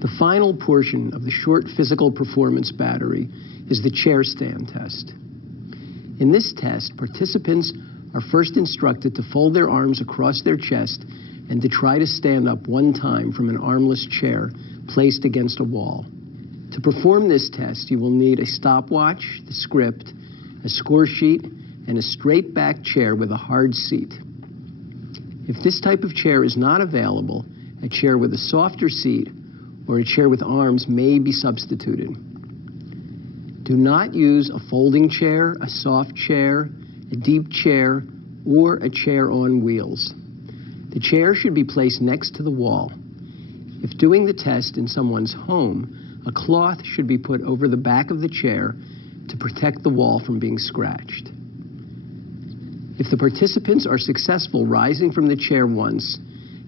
The final portion of the short physical performance battery is the chair stand test. In this test, participants are first instructed to fold their arms across their chest and to try to stand up one time from an armless chair placed against a wall. To perform this test, you will need a stopwatch, the script, a score sheet, and a straight back chair with a hard seat. If this type of chair is not available, a chair with a softer seat or a chair with arms may be substituted. Do not use a folding chair, a soft chair, a deep chair, or a chair on wheels. The chair should be placed next to the wall. If doing the test in someone's home, a cloth should be put over the back of the chair to protect the wall from being scratched. If the participants are successful rising from the chair once,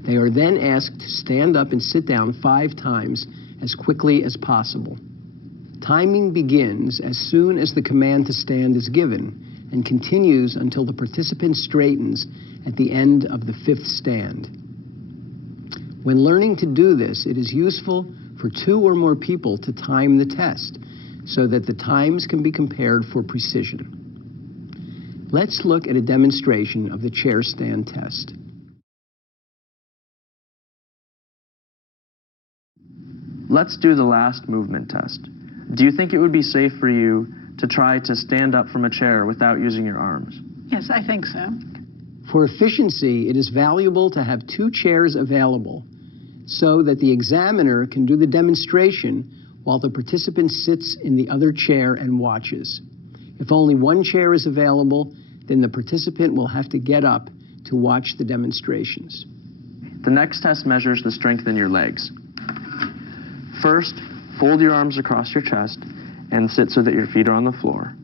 they are then asked to stand up and sit down 5 times as quickly as possible. Timing begins as soon as the command to stand is given and continues until the participant straightens at the end of the 5th stand. When learning to do this, it is useful for 2 or more people to time the test so that the times can be compared for precision. Let's look at a demonstration of the chair stand test. Let's do the last movement test. Do you think it would be safe for you to try to stand up from a chair without using your arms? Yes, I think so. For efficiency, it is valuable to have 2 chairs available so that the examiner can do the demonstration while the participant sits in the other chair and watches. If only 1 chair is available, then the participant will have to get up to watch the demonstrations. The next test measures the strength in your legs. First, fold your arms across your chest and sit so that your feet are on the floor.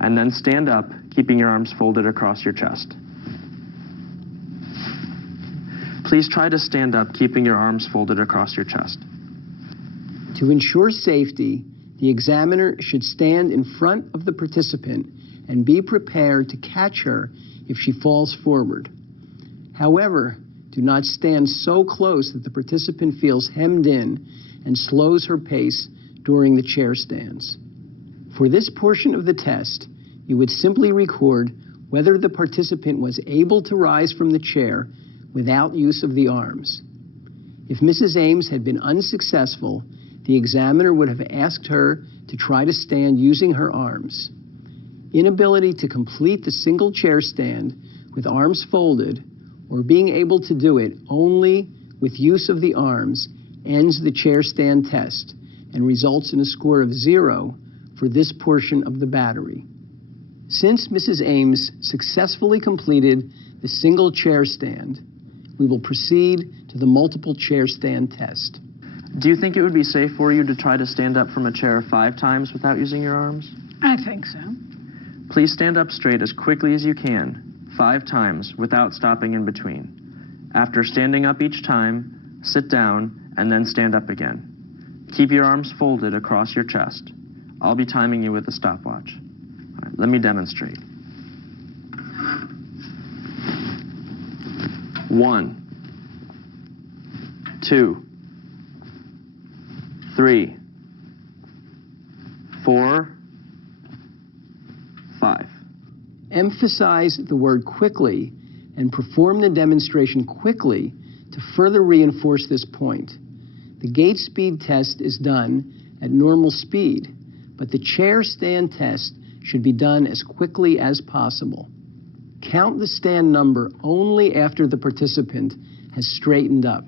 And then stand up, keeping your arms folded across your chest. Please try to stand up, keeping your arms folded across your chest. To ensure safety, the examiner should stand in front of the participant and be prepared to catch her if she falls forward. However, do not stand so close that the participant feels hemmed in and slows her pace during the chair stands. For this portion of the test, you would simply record whether the participant was able to rise from the chair without use of the arms. If Mrs. Ames had been unsuccessful, the examiner would have asked her to try to stand using her arms. Inability to complete the single chair stand with arms folded, or being able to do it only with use of the arms, ends the chair stand test and results in a score of 0 for this portion of the battery. Since Mrs. Ames successfully completed the single chair stand, we will proceed to the multiple chair stand test. Do you think it would be safe for you to try to stand up from a chair 5 times without using your arms? I think so. Please stand up straight as quickly as you can, 5 times without stopping in between. After standing up each time, sit down and then stand up again. Keep your arms folded across your chest. I'll be timing you with a stopwatch. All right, let me demonstrate. 1, 2, 3, 4, 5. Emphasize the word quickly and perform the demonstration quickly to further reinforce this point. The gait speed test is done at normal speed, but the chair stand test should be done as quickly as possible. Count the stand number only after the participant has straightened up.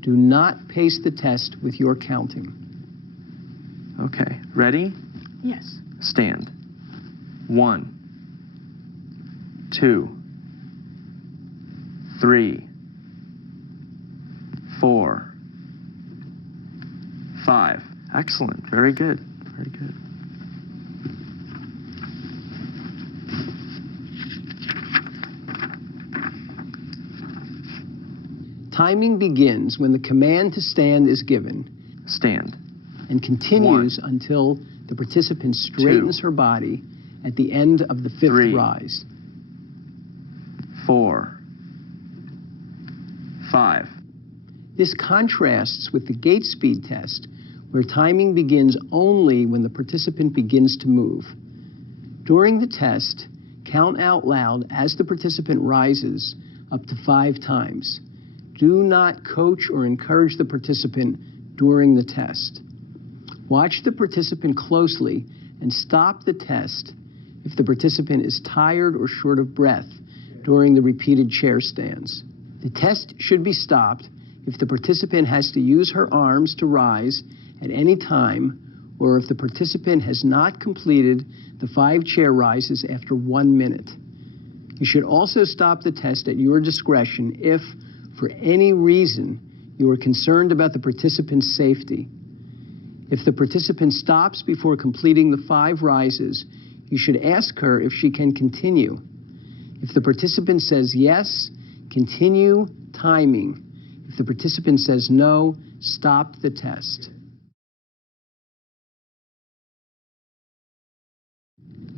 Do not pace the test with your counting. Okay, ready? Yes. Stand. 1, 2, 3, 4, 5. Excellent. Very good. Very good. Timing begins when the command to stand is given. Stand. And continues until the participant straightens her body at the end of the 5th 3, rise. 4, 5. This contrasts with the gait speed test, where timing begins only when the participant begins to move. During the test, count out loud as the participant rises up to 5 times. Do not coach or encourage the participant during the test. Watch the participant closely and stop the test if the participant is tired or short of breath during the repeated chair stands. The test should be stopped if the participant has to use her arms to rise at any time, or if the participant has not completed the 5 chair rises after 1 minute. You should also stop the test at your discretion if, for any reason, you are concerned about the participant's safety. If the participant stops before completing the 5 rises, you should ask her if she can continue. If the participant says yes, continue timing. If the participant says no, stop the test.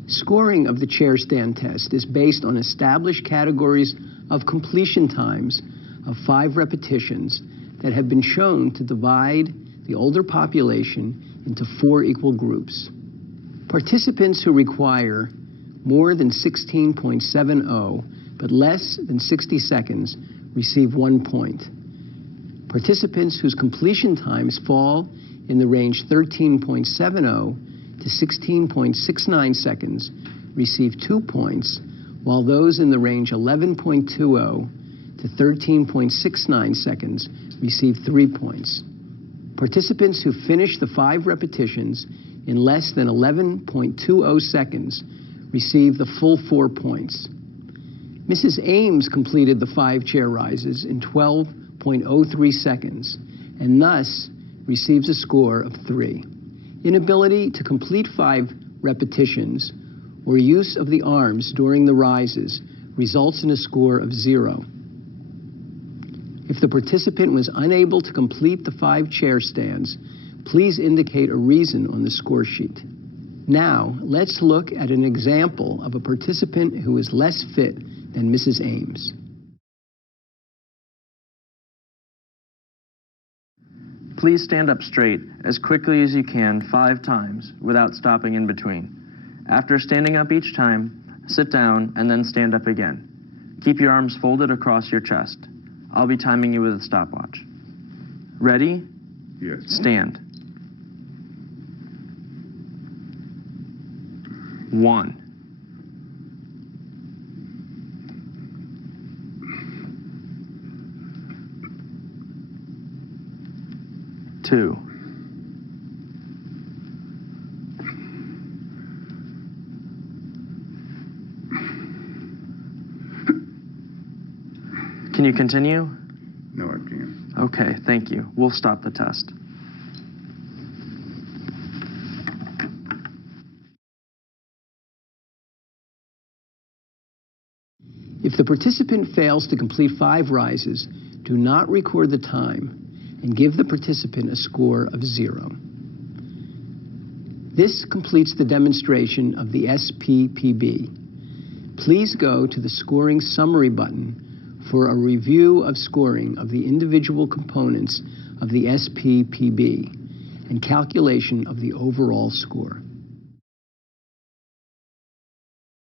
Scoring of the chair stand test is based on established categories of completion times of 5 repetitions that have been shown to divide the older population into 4 equal groups. Participants who require more than 16.70 but less than 60 seconds receive 1 point. Participants whose completion times fall in the range 13.70 to 16.69 seconds receive 2 points, while those in the range 11.20 to 13.69 seconds receive 3 points. Participants who finish the 5 repetitions in less than 11.20 seconds receive the full 4 points. Mrs. Ames completed the 5 chair rises in 12.03 seconds and thus receives a score of 3. Inability to complete 5 repetitions or use of the arms during the rises results in a score of 0. If the participant was unable to complete the 5 chair stands, please indicate a reason on the score sheet. Now, let's look at an example of a participant who is less fit than Mrs. Ames. Please stand up straight as quickly as you can 5 times without stopping in between. After standing up each time, sit down and then stand up again. Keep your arms folded across your chest. I'll be timing you with a stopwatch. Ready? Yes. Stand. 1. 2. 'Can you continue? No, I can't. Okay, thank you. We'll stop the test. If the participant fails to complete 5 rises, do not record the time and give the participant a score of 0. This completes the demonstration of the SPPB. Please go to the Scoring Summary button for a review of scoring of the individual components of the SPPB and calculation of the overall score.